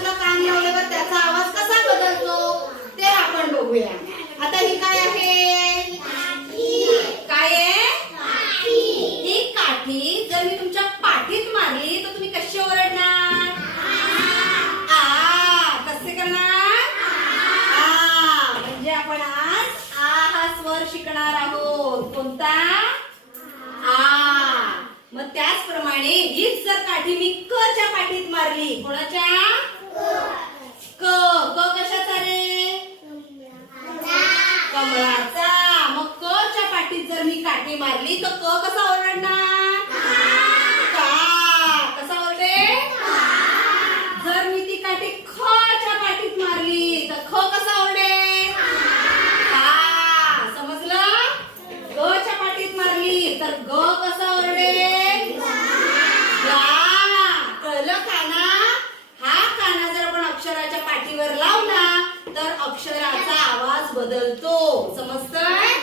बाजूला कान लावल्यावर त्याचा आवाज कसा बदलतो ते आपण बघूया। आता ही काय आहे? काय आहे? ही काठी जर मी तुमच्या पाठीत मारली तर तुम्ही कशी ओरडणार? कसे करणार? म्हणजे आपण आज आ हा स्वर शिकणार आहोत। कोणता? मग त्याचप्रमाणे हीच जर काठी मी क च्या पाठीत मारली, कोणाच्या? क कशाचा रे? कमळाचा। मग क च्या पाठीत जर मी काठी मारली तर क कसा ओरडणार? का कसा ओरडे? जर मी ती काठी ख च्या पाठीत मारली तर ख कसा ओरडे? समजलं? ग च्या पाठीत मारली तर ग कसा ओरडे? कळलं काना? हा काना जर आपण अक्षराच्या पाठीवर लावला तर अक्षराचा आवाज बदलतो। समजतंय?